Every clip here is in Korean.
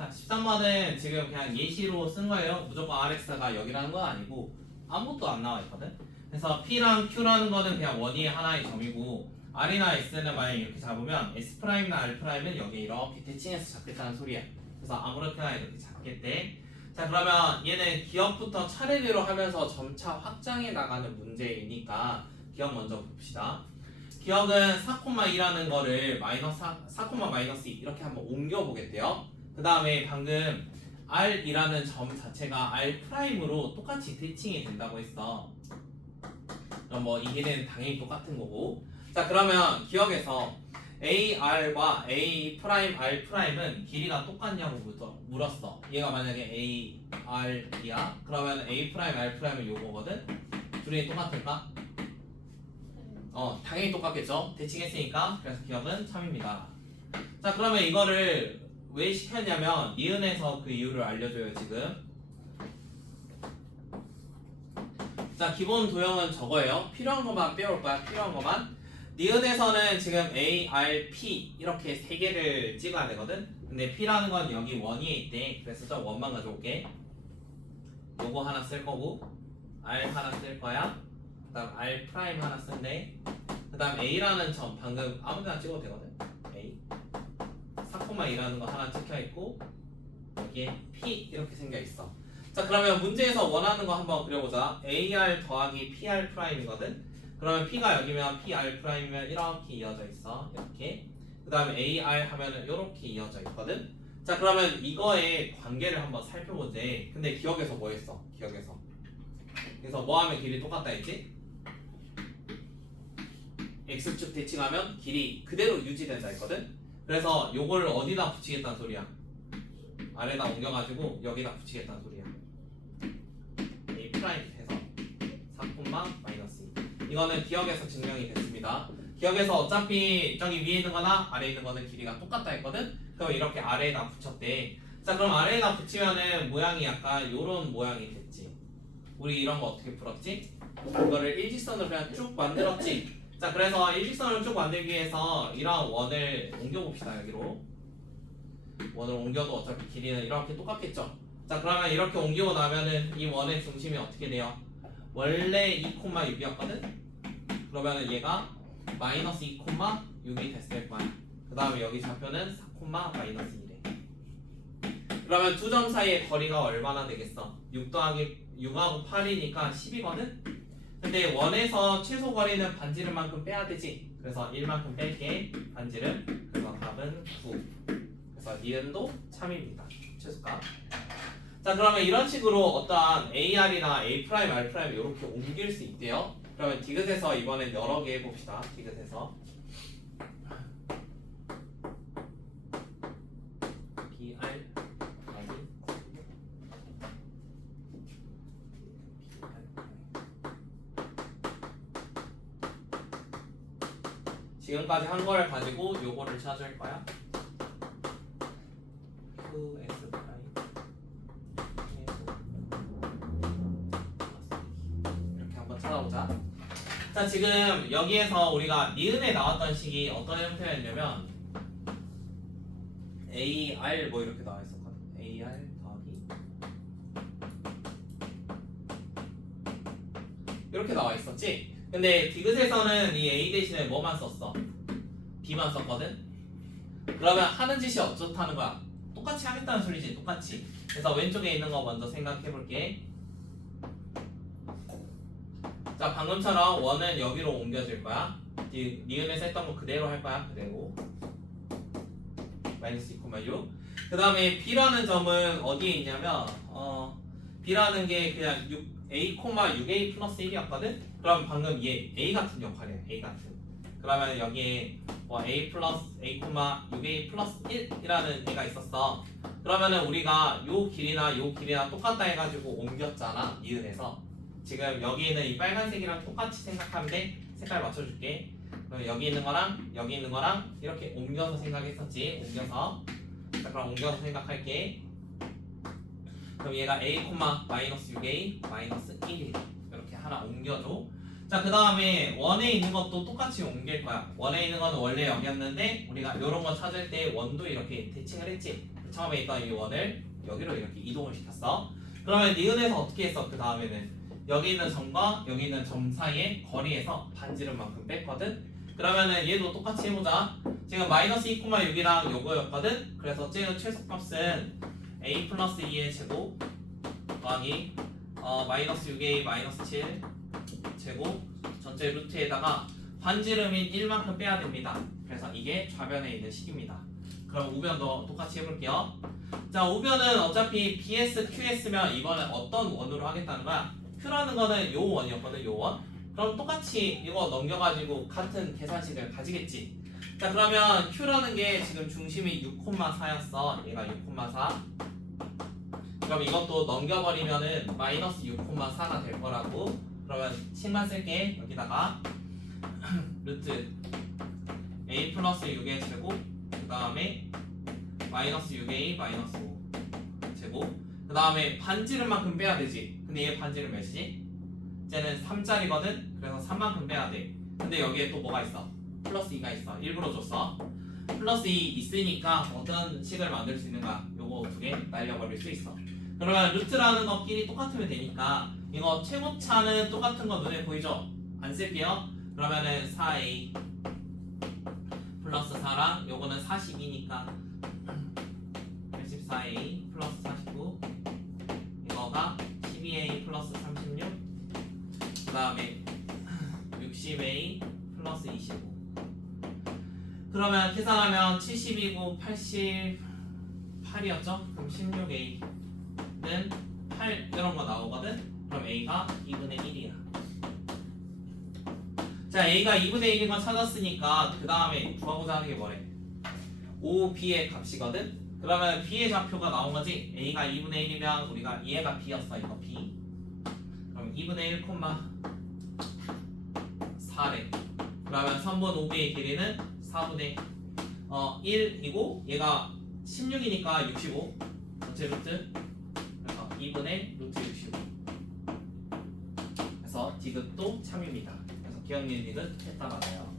자, 13번은 지금 그냥 예시로 쓴 거예요. 무조건 RX가 여기라는 건 아니고 아무것도 안 나와 있거든. 그래서 P랑 Q라는 거는 그냥 원위의 하나의 점이고 R이나 S는 만약 이렇게 잡으면 S'나 R'은 여기 이렇게 대칭해서 잡겠다는 소리야. 그래서 아무렇게나 이렇게 잡겠대. 자, 그러면 얘는 기억부터 차례대로 하면서 점차 확장해 나가는 문제이니까 기억 먼저 봅시다. 기억은 4,2라는 거를 마이너스 4,-2 이렇게 한번 옮겨 보겠대요. 그 다음에 방금 R이라는 점 자체가 R'으로 똑같이 대칭이 된다고 했어. 그럼 뭐 이 길이는 당연히 똑같은 거고. 자, 그러면 기억에서 AR과 A'R'은 길이가 똑같냐고 물었어. 얘가 만약에 AR이야. 그러면 A'R'은 요거거든. 둘이 똑같을까? 당연히 똑같겠죠. 대칭했으니까. 그래서 기억은 참입니다. 자, 그러면 이거를 왜 시켰냐면 니은에서 그 이유를 알려줘요. 지금. 자, 기본 도형은 저거예요. 필요한 것만 빼올 거야. 필요한 것만. 니은에서는 지금 A, R, P 이렇게 세 개를 찍어야 되거든. 근데 P라는 건 여기 원위에 있대. 그래서 저 원만 가져올게. 요거 하나 쓸 거고 R 하나 쓸 거야. 그 다음 R 프라임 하나 쓴대. 그 다음 A라는 점 방금 아무데나 찍어도 되거든. A 4,2라는 거 하나 찍혀있고 여기에 P 이렇게 생겨있어. 자, 그러면 문제에서 원하는 거 한번 그려보자. AR 더하기 PR 프라임이거든. 그러면 P가 여기면 PR 프라임이면 이렇게 이어져 있어. 이렇게. 그 다음에 AR 하면은 이렇게 이어져 있거든. 자, 그러면 이거의 관계를 한번 살펴보지. 근데 기억에서 뭐 했어? 기억에서. 그래서 뭐 하면 길이 똑같다 했지? X축 대칭하면 길이 그대로 유지된다 했거든. 그래서 요걸 어디다 붙이겠다는 소리야? 아래다 옮겨가지고 여기다 붙이겠다는 소리야. A 프라임 해서 4,-2 이거는 기억에서 증명이 됐습니다. 기억에서 어차피 저기 위에 있는 거나 아래에 있는 거는 길이가 똑같다 했거든. 그럼 이렇게 아래에다 붙였대. 자, 그럼 아래에다 붙이면은 모양이 약간 요런 모양이 됐지. 우리 이런 거 어떻게 풀었지? 이거를 일직선으로 그냥 쭉 만들었지. 자, 그래서 일직선을 쭉 만들기 위해서 이런 원을 옮겨봅시다. 여기로 원을 옮겨도 어차피 길이는 이렇게 똑같겠죠. 자, 그러면 이렇게 옮기고 나면은 이 원의 중심이 어떻게 돼요? 원래 2,6이었거든? 그러면은 얘가 마이너스 2,6이 됐을 거야. 그 다음에 여기 좌표는 4,-1이래. 그러면 두 점 사이의 거리가 얼마나 되겠어? 6 더하기 6하고 8이니까 10이거든? 근데 원에서 최소 거리는 반지름만큼 빼야 되지. 그래서 1만큼 뺄게. 반지름. 그래서 답은 9. 그래서 니은도 참입니다. 최소값. 자, 그러면 이런 식으로 어떠한 AR이나 A 프라임, R 프라임 이렇게 옮길 수 있대요. 그러면 디귿에서 이번엔 여러 개 해봅시다. 디귿에서 BR 지금까지 한 거를 가지고 요거를 찾을 거야. QS 프라임 이렇게 한번 찾아보자. 자, 지금 여기에서 우리가 니은에 나왔던 식이 어떤 형태였냐면 AR 뭐 이렇게 나와 있었거든. AR 더하기 이렇게 나와 있었지. 근데 디귿에서는 이 A 대신에 뭐만 썼어? B만 썼거든. 그러면 하는 짓이 어쩌다는 거야? 똑같이 하겠다는 소리지. 똑같이. 그래서 왼쪽에 있는 거 먼저 생각해 볼게. 자, 방금처럼 원은 여기로 옮겨질 거야. 니은에서 했던 거 그대로 할 거야. 그대로 마이너스 2,6. 그 다음에 B라는 점은 어디에 있냐면 B라는 게 그냥 A,6A 플러스 1이었거든? 그럼 방금 얘 A 같은 역할이야. A 같은. 그러면 여기에 A 플러스 A, 6A 플러스 1이라는 애가 있었어. 그러면은 우리가 요 길이나 요 길이나 똑같다 해가지고 옮겼잖아. 니은에서. 지금 여기 있는 이 빨간색이랑 똑같이 생각하면 돼. 색깔 맞춰줄게. 그럼 여기 있는 거랑 여기 있는 거랑 이렇게 옮겨서 생각했었지. 옮겨서. 자, 그럼 옮겨서 생각할게. 그럼 얘가 A, 마이너스 6A 마이너스 1이 이렇게 하나 옮겨줘. 자, 그 다음에 원에 있는 것도 똑같이 옮길 거야. 원에 있는 거는 원래 여기였는데 우리가 이런 거 찾을 때 원도 이렇게 대칭을 했지. 처음에 있던 이 원을 여기로 이렇게 이동을 시켰어. 그러면 니은에서 어떻게 했어? 그 다음에는 여기 있는 점과 여기 있는 점 사이의 거리에서 반지름만큼 뺐거든. 그러면은 얘도 똑같이 해보자. 지금 마이너스 2,6이랑 요거였거든. 그래서 쟤의 최소값은 a 플러스 2의 제곱 더하기 마이너스 6a 마이너스 7 제곱 전체 루트에다가 반지름인 1만큼 빼야 됩니다. 그래서 이게 좌변에 있는 식입니다. 그럼 우변도 똑같이 해볼게요. 자, 우변은 어차피 BS, QS면 이번엔 어떤 원으로 하겠다는 거야? Q라는 거는 요 원이었거든, 요 원. 그럼 똑같이 이거 넘겨가지고 같은 계산식을 가지겠지. 자, 그러면 Q라는 게 지금 중심이 6,4였어. 얘가 6,4. 그럼 이것도 넘겨버리면은 마이너스 6,4가 될 거라고. 그러면 식만 쓸게. 여기다가 루트 a 플러스 6의 제곱 그 다음에 마이너스 6a 마이너스 5 제곱 그 다음에 반지름만큼 빼야 되지. 근데 얘 반지름 몇이지? 쟤는 3짜리거든? 그래서 3만큼 빼야 돼. 근데 여기에 또 뭐가 있어? 플러스 2가 있어. 일부러 줬어. 플러스 2 있으니까 어떤 식을 만들 수 있는가? 요거 두 개 날려버릴 수 있어. 그러면 루트라는 것끼리 똑같으면 되니까 이거 최고차는 똑같은 거 눈에 보이죠? 안 쓸게요. 그러면은 4a 플러스 4랑 요거는 42니까 84a 플러스 49 이거가 12a 플러스 36 그 다음에 60a 플러스 25 그러면 계산하면 70이고 88이었죠? 그럼 16a는 8 이런 거 나오거든? 그럼 a가 2분의 1이야. 자, a가 2분의 1인 건 찾았으니까 그 다음에 구하고자 하는 게 뭐래? OB의 값이거든? 그러면 B의 좌표가 나온 거지? a가 2분의 1이면 우리가 얘가 B였어. 이거 B. 그럼 2분의 1,4래. 그러면 선분 OB의 길이는 4분의 1이고 얘가 16이니까 65 전체 루트 그래서 2분의 루트 65 그래서 디귿도 참입니다. 그래서 기억니은 디귿 했다 맞아요.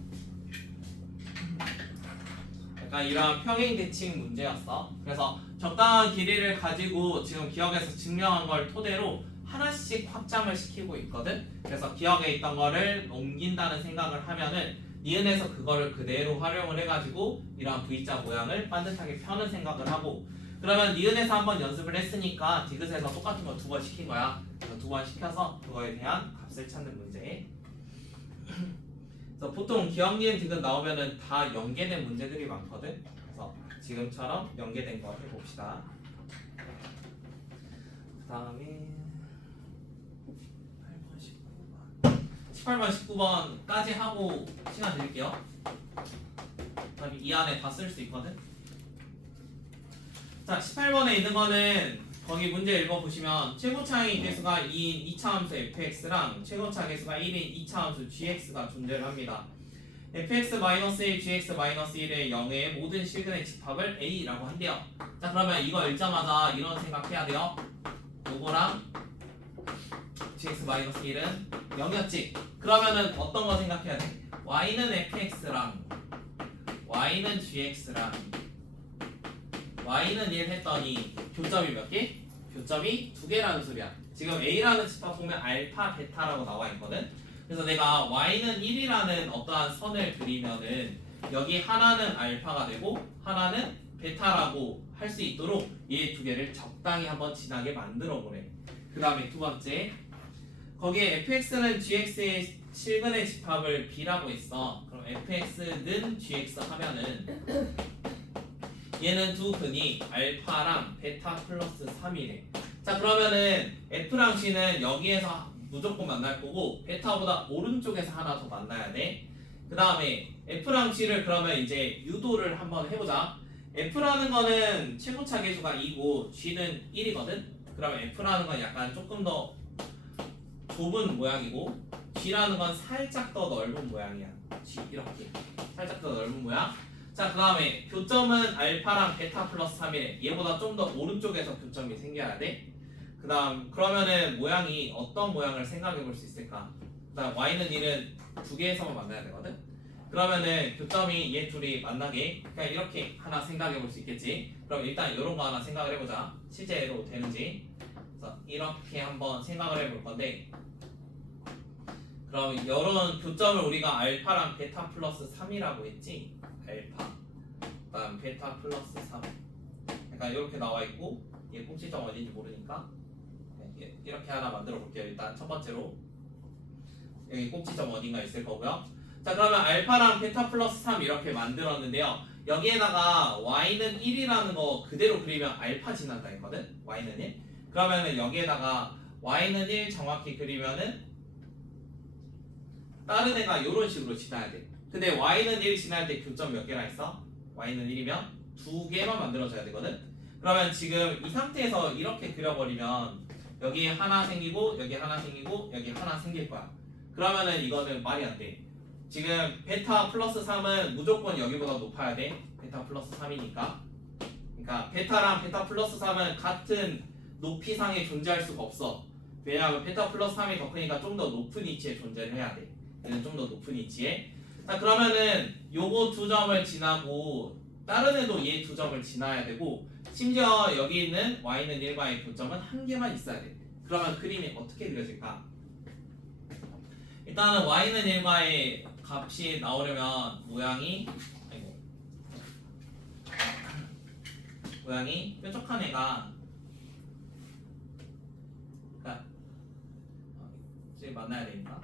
약간 이런 평행 대칭 문제였어. 그래서 적당한 길이를 가지고 지금 기억에서 증명한 걸 토대로 하나씩 확장을 시키고 있거든. 그래서 기억에 있던 거를 옮긴다는 생각을 하면은 니은에서 그거를 그대로 활용을 해가지고 이러한 V자 모양을 반듯하게 펴는 생각을 하고 그러면 니은에서 한번 연습을 했으니까 디귿에서 똑같은 거 두 번 시킨 거야. 그래서 두 번 시켜서 그거에 대한 값을 찾는 문제. 그래서 보통 기억, 니은, 디귿 나오면은 다 연계된 문제들이 많거든. 그래서 지금처럼 연계된 거 해봅시다. 그 다음에 18번, 19번까지 하고 시간 드릴게요. 그다음에 이 안에 다 쓸 수 있거든. 자, 18번에 있는 거는 거기 문제 읽어보시면 최고차의 개수가 2인 2차 함수 fx랑 최고차 개수가 1인 2차 함수 gx가 존재를 합니다. fx-1, gx-1의 0의 모든 실근의 집합을 a라고 한대요. 자, 그러면 이거 읽자마자 이런 생각해야 돼요. 요거랑 gx-1은 0이었지. 그러면은 어떤 거 생각해야 돼? y는 fx랑 y는 gx랑 y는 1 했더니 교점이 몇 개? 교점이 2개라는 소리야. 지금 a라는 집합 보면 알파, 베타라고 나와 있거든. 그래서 내가 y는 1이라는 어떠한 선을 그리면은 여기 하나는 알파가 되고 하나는 베타라고 할 수 있도록 얘 두 개를 적당히 한번 진하게 만들어 보래. 그 다음에 두 번째 거기에 fx는 gx의 실근의 집합을 b라고 했어. 그럼 fx는 gx 하면은 얘는 두 근이 알파랑 베타 플러스 3이래. 자, 그러면은 f랑 g는 여기에서 무조건 만날 거고 베타보다 오른쪽에서 하나 더 만나야 돼. 그 다음에 f랑 g를 그러면 이제 유도를 한번 해보자. f라는 거는 최고차 개수가 2고 g는 1이거든. 그러면 f라는 건 약간 조금 더 좁은 모양이고 g라는 건 살짝 더 넓은 모양이야. g 이렇게 살짝 더 넓은 모양. 자, 그 다음에 교점은 알파랑 베타 플러스 3이래. 얘보다 좀 더 오른쪽에서 교점이 생겨야 돼. 그 다음 그러면은 모양이 어떤 모양을 생각해 볼 수 있을까? 그 다음 y는 1은 두 개에서만 만나야 되거든. 그러면은 교점이 얘 둘이 만나게 그냥 이렇게 하나 생각해 볼 수 있겠지. 그럼 일단 이런 거 하나 생각을 해보자. 실제로 되는지. 그래서 이렇게 한번 생각을 해볼 건데, 그럼 이런 교점을 우리가 알파랑 베타 플러스 3이라고 했지. 알파 그다음 베타 플러스 3. 약간 이렇게 나와 있고 얘 꼭지점 어딘지 모르니까 이렇게 하나 만들어 볼게요. 일단 첫 번째로 여기 꼭지점 어딘가 있을 거고요. 자, 그러면 알파랑 베타 플러스 3 이렇게 만들었는데요. 여기에다가 y는 1이라는 거 그대로 그리면 알파 지난다 했거든. y는 1. 그러면은 여기에다가 y는 1 정확히 그리면은 다른 애가 이런 식으로 지나야 돼. 근데 y는 1 지날 때 교점 몇 개나 있어? y는 1이면 두 개만 만들어줘야 되거든. 그러면 지금 이 상태에서 이렇게 그려버리면 여기 하나 생기고 여기 하나 생기고 여기 하나 생길 거야. 그러면은 이거는 말이 안 돼. 지금 베타 플러스 3은 무조건 여기보다 높아야 돼. 베타 플러스 3이니까. 그러니까 베타랑 베타 플러스 3은 같은 높이상에 존재할 수가 없어. 왜냐하면 베타 플러스 3이 더 크니까 좀 더 높은 위치에 존재를 해야 돼. 얘는 좀 더 높은 위치에. 자, 그러면은 요거 두 점을 지나고 다른 애도 얘 두 점을 지나야 되고, 심지어 여기 있는 y는 1과의 교점은 한 개만 있어야 돼. 그러면 그림이 어떻게 그려질까? 일단은 y는 1과의 값이 나오려면 모양이 뾰족한 애가 지금 만나야 되니까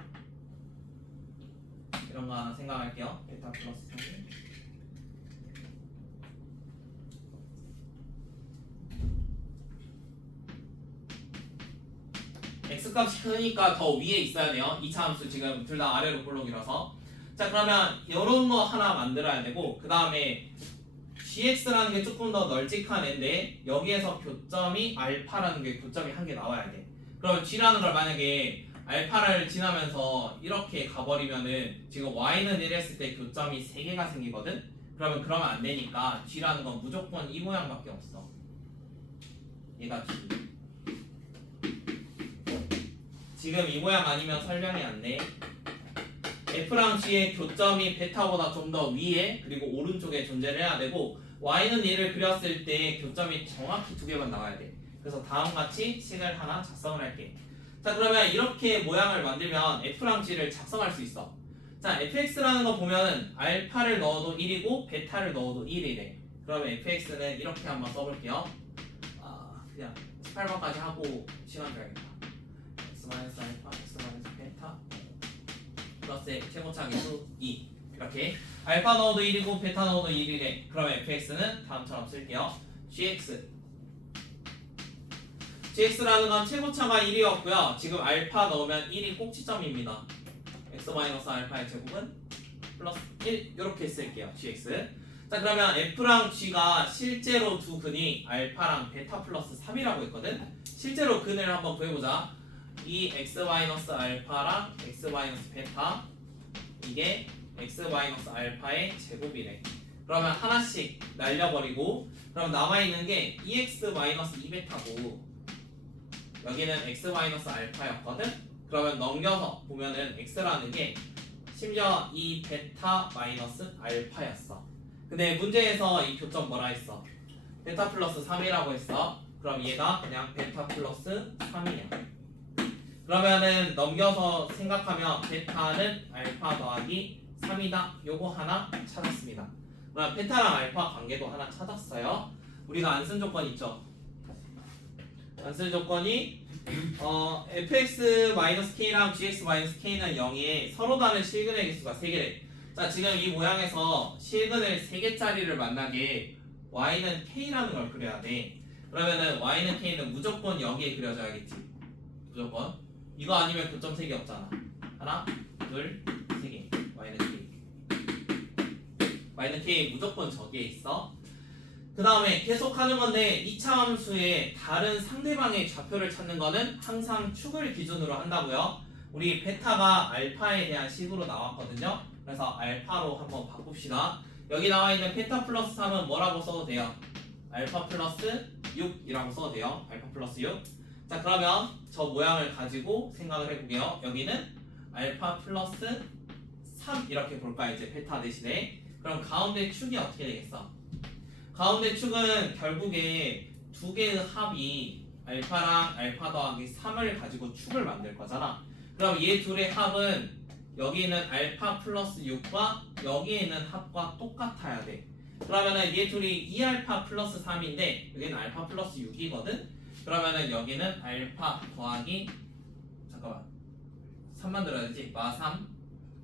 이런 거 하나 생각할게요. 베타 플러스 3. x값이 크니까 더 위에 있어야 돼요. 2차 함수 지금 둘 다 아래로 볼록이라서. 자, 그러면 이런 거 하나 만들어야 되고, 그 다음에 gx라는 게 조금 더 널찍한 애인데 여기에서 교점이 알파라는 게 교점이 한 개 나와야 돼. 그러면 g라는 걸 만약에 알파를 지나면서 이렇게 가버리면은 지금 y는 1 했을 때 교점이 3개가 생기거든? 그러면 안 되니까 g라는 건 무조건 이 모양밖에 없어. 얘가 g. 지금 이 모양 아니면 설명이 안 돼. f랑 g의 교점이 베타보다 좀 더 위에 그리고 오른쪽에 존재를 해야 되고, y는 얘를 그렸을 때 교점이 정확히 두 개만 나와야 돼. 그래서 다음같이 식을 하나 작성을 할게. 자, 그러면 이렇게 모양을 만들면 f랑 g를 작성할 수 있어. 자, fx라는 거 보면은 알파를 넣어도 1이고 베타를 넣어도 1이래. 그러면 fx는 이렇게 한번 써볼게요. 그냥 18번까지 하고 시간 줘야겠다. x-알파, x-베타 플러스 최고차계수 2. 이렇게 알파 넣어도 1이고 베타 넣어도 1이래. 그러면 fx는 다음처럼 쓸게요. gx라는 건 최고차가 1이었고요. 지금 알파 넣으면 1이 꼭지점입니다. x-알파의 제곱은 플러스 1 이렇게 쓸게요. gx. 자, 그러면 f랑 g가 실제로 두 근이 알파랑 베타 플러스 3이라고 했거든. 실제로 근을 한번 구해보자. 이 x-알파랑 x-베타 이게 x-알파의 제곱이래. 그러면 하나씩 날려버리고, 그럼 남아있는 게 2x-2베타고 여기는 x-알파였거든? 그러면 넘겨서 보면은 x라는 게 심지어 이 베타 마이너스 알파였어. 근데 문제에서 이 교점 뭐라 했어? 베타 플러스 3이라고 했어. 그럼 얘가 그냥 베타 플러스 3이야. 그러면은 넘겨서 생각하면 베타는 알파 더하기 3이다. 요거 하나 찾았습니다. 그럼 베타랑 알파 관계도 하나 찾았어요. 우리가 안 쓴 조건 있죠? 안 쓴 조건이 fx-k랑 gx-k는 0에 서로 다른 실근의 개수가 3개래. 자, 지금 이 모양에서 실근을 3개짜리를 만나게 y는 k라는 걸 그려야 돼. 그러면은 y는 k는 무조건 여기에 그려져야겠지. 무조건. 이거 아니면 교점 3개 없잖아. 하나, 둘, 3개. y는 k 무조건 저기에 있어. 그 다음에 계속 하는 건데 2차 함수의 다른 상대방의 좌표를 찾는 거는 항상 축을 기준으로 한다고요. 우리 베타가 알파에 대한 식으로 나왔거든요. 그래서 알파로 한번 바꿉시다. 여기 나와 있는 베타 플러스 3은 뭐라고 써도 돼요? 알파 플러스 6이라고 써도 돼요. 알파 플러스 6. 자, 그러면 저 모양을 가지고 생각을 해볼게요. 여기는 알파 플러스 3 이렇게 볼까 이제 베타 대신에. 그럼 가운데 축이 어떻게 되겠어? 가운데 축은 결국에 두 개의 합이 알파랑 알파 더하기 3을 가지고 축을 만들 거잖아. 그럼 얘 둘의 합은 여기는 알파 플러스 6과 여기에 있는 합과 똑같아야 돼. 그러면은 얘 둘이 2알파 플러스 3인데 여기는 알파 플러스 6이거든. 그러면은 여기는 알파 더하기 잠깐만 3 만들어야지. 마 3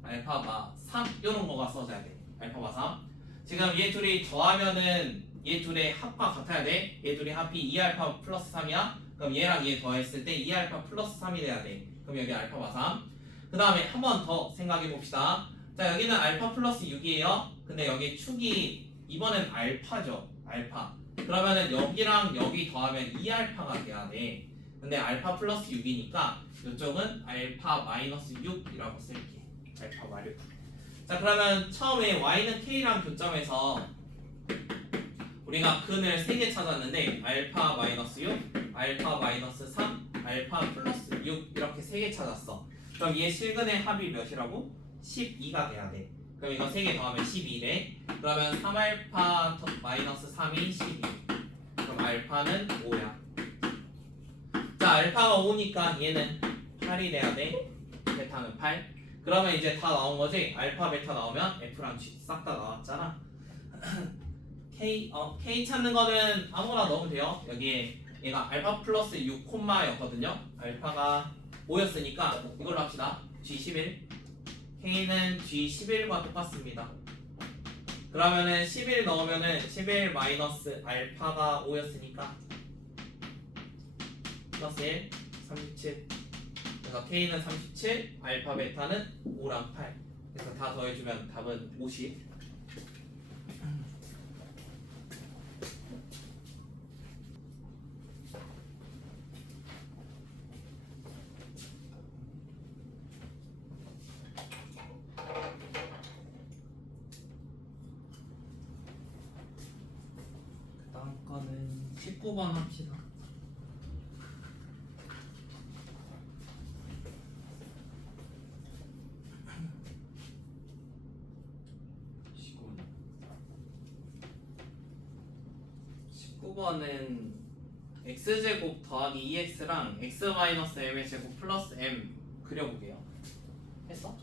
알파 마 3 이런 거가 써져야 돼. 알파 마 3. 지금 얘 둘이 더하면은 얘 둘의 합과 같아야 돼. 얘 둘이 합이 2알파 플러스 3이야. 그럼 얘랑 얘 더했을 때 2알파 플러스 3이 돼야 돼. 그럼 여기 알파 마 3. 그 다음에 한 번 더 생각해 봅시다. 자, 여기는 알파 플러스 6이에요. 근데 여기 축이 이번엔 알파죠. 알파. 그러면은 여기랑 여기 더하면 2알파가 돼야 돼. 근데 알파 플러스 6이니까 이쪽은 알파 마이너스 6이라고 쓸게. 알파 마이너스 6. 자, 그러면 처음에 y는 k랑 교점에서 우리가 근을 3개 찾았는데 알파 마이너스 6, 알파 마이너스 3, 알파 플러스 6 이렇게 3개 찾았어. 그럼 얘 실근의 합이 몇이라고? 12가 돼야 돼. 그럼 이거 3개 더하면 12래. 그러면 3알파 마이너스 3이 12. 그럼 알파는 5야. 자, 알파가 5니까 얘는 8이 돼야 돼. 베타는 8. 그러면 이제 다 나온 거지? 알파 베타 나오면 F랑 G 싹 다 나왔잖아. K 찾는 거는 아무거나 넣으면 돼요. 여기에 얘가 알파 플러스 6 콤마였거든요. 알파가 5였으니까 이걸로 합시다. G11. K는 G11과 똑같습니다. 그러면은 11 넣으면은 11 마이너스 알파가 5였으니까 플러스 1, 37. 그래서 K는 37, 알파 베타는 5랑 8. 그래서 다 더해주면 답은 50. 그 다음 거는 19번 합시다. 는 x제곱 더하기 2x랑 x-m의 제곱 플러스 m 그려보게요. 했어?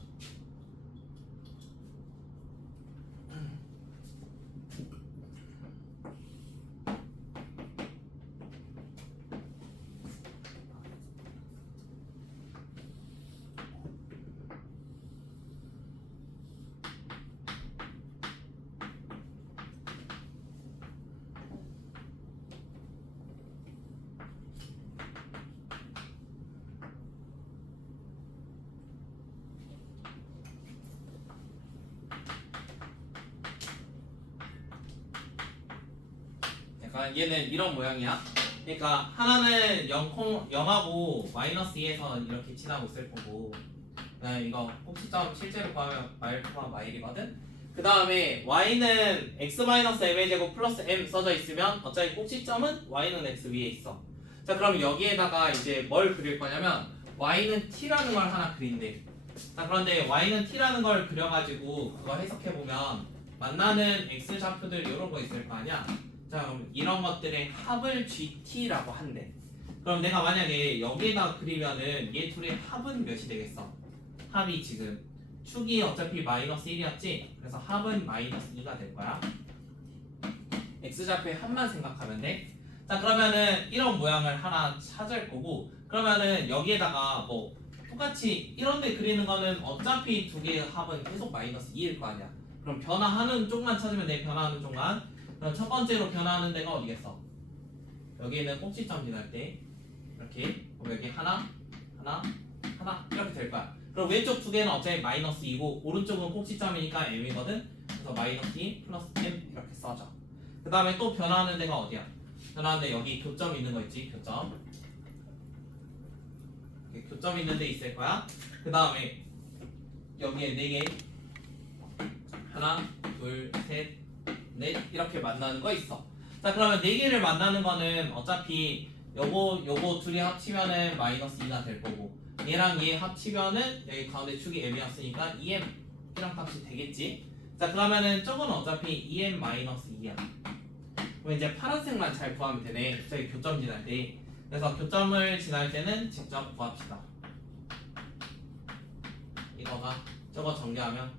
얘는 이런 모양이야. 그러니까 하나는 0하고 마이너스 2에서 이렇게 지나고 있을 거고, 이거 꼭지점 실제로 구하면 마일프가 마일이거든. 그 다음에 y는 x-m의 제곱 플러스 m 써져 있으면 어차피 꼭지점은 y는 x 위에 있어. 자, 그럼 여기에다가 이제 뭘 그릴 거냐면 y는 t라는 걸 하나 그린대. 자, 그런데 y는 t라는 걸 그려가지고 그거 해석해보면 만나는 x 좌표들 이런 거 있을 거 아니야. 자, 그럼 이런 것들의 합을 GT라고 한대. 그럼 내가 만약에 여기에다 그리면은 얘 둘의 합은 몇이 되겠어? 합이 지금 축이 어차피 마이너스 1이었지? 그래서 합은 마이너스 2가 될 거야. X좌표의 합만 생각하면 돼. 자, 그러면은 이런 모양을 하나 찾을 거고, 그러면은 여기에다가 뭐 똑같이 이런데 그리는 거는 어차피 두 개의 합은 계속 마이너스 2일 거 아니야. 그럼 변화하는 쪽만 찾으면 돼. 변화하는 쪽만. 그럼 첫 번째로 변화하는 데가 어디겠어? 여기는 꼭지점 지날 때 이렇게 그럼 여기 하나 이렇게 될 거야. 그럼 왼쪽 두 개는 어차피 마이너스 2고 오른쪽은 꼭지점이니까 m이거든. 그래서 마이너스 2 플러스 m 이렇게 써줘. 그 다음에 또 변화하는 데가 어디야? 변화하는 데 여기 교점 있는 거 있지? 교점. 교점 있는 데 있을 거야. 그 다음에 여기에 4개 하나 둘 셋 넷 이렇게 만나는 거 있어. 자, 그러면 4개를 만나는 거는 어차피 요거 둘이 합치면은 마이너스 2가 될 거고, 얘랑 얘 합치면은 여기 가운데 축이 m이었으니까 2m 이런 값이 되겠지. 자 그러면은 저건 어차피 2n-2야. 그럼 이제 파란색만 잘 구하면 되네. 저기 교점 지날 때. 그래서 교점을 지날 때는 직접 구합시다. 이거가 저거 전개하면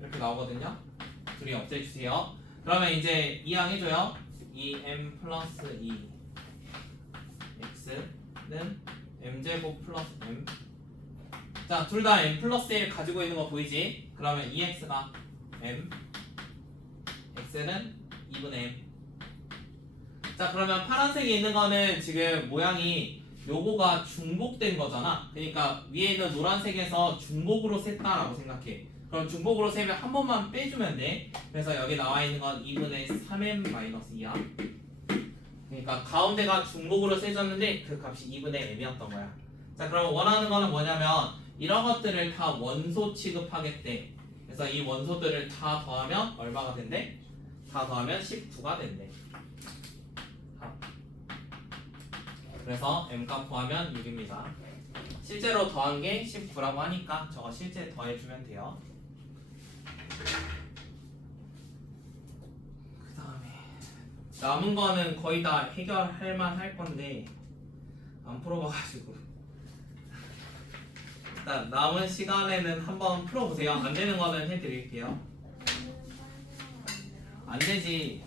이렇게 나오거든요. 둘이 없애주세요. 그러면 이제 이항해줘요. 2m 플러스 2 x는 m제곱 플러스 m. 자, 둘 다 m 플러스 1 가지고 있는 거 보이지? 그러면 2x가 m, x는 2분의 m. 자, 그러면 파란색이 있는 거는 지금 모양이 요거가 중복된 거잖아. 그러니까 위에 있는 노란색에서 중복으로 셌다라고 생각해. 그럼 중복으로 세면 한 번만 빼주면 돼. 그래서 여기 나와 있는 건 2분의 3m-2야. 그러니까 가운데가 중복으로 세졌는데 그 값이 2분의 m이었던 거야. 자, 그럼 원하는 거는 뭐냐면 이런 것들을 다 원소 취급하겠대. 그래서 이 원소들을 다 더하면 얼마가 된대? 다 더하면 19가 된대. 그래서 m값 구하면 6입니다. 실제로 더한 게 19라고 하니까 저거 실제 더해주면 돼요. 그 다음에 남은 거는 거의 다 해결할 만 할 건데 안 풀어봐가지고 일단 남은 시간에는 한번 풀어보세요. 안 되는 거는 해드릴게요. 안 되지.